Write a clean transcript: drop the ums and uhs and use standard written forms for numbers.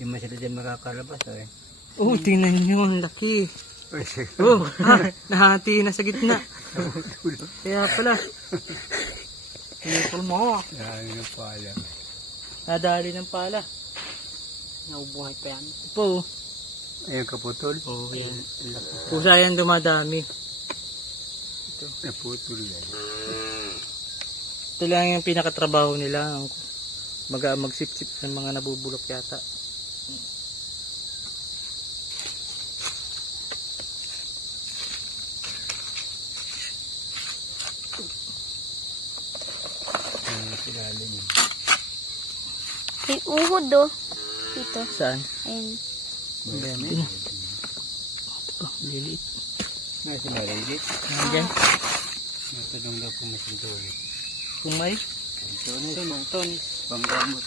Yung masila dyan makakalabas eh. Oh, tingnan nyo, ang laki. Oh, nahati na sa gitna. Kaya pala. Pinipol mo. Dahil ng pala. Nadali ng pala. Naubuhay pa yan. Po. Ayun kaputol. Oh, yan. Pusa yan dumadami. Naputol yan. Ito lang yung pinakatrabaho nila. Magsip-sip ng mga nabubulok yata. Silalim yun. May uhod do. Dito. Saan? Ayan. Ito. Oh, liliit. May silaligit. Nandiyan. Natulong daw kung masintuli. Kung may Tonis. Tonis. Panggamot.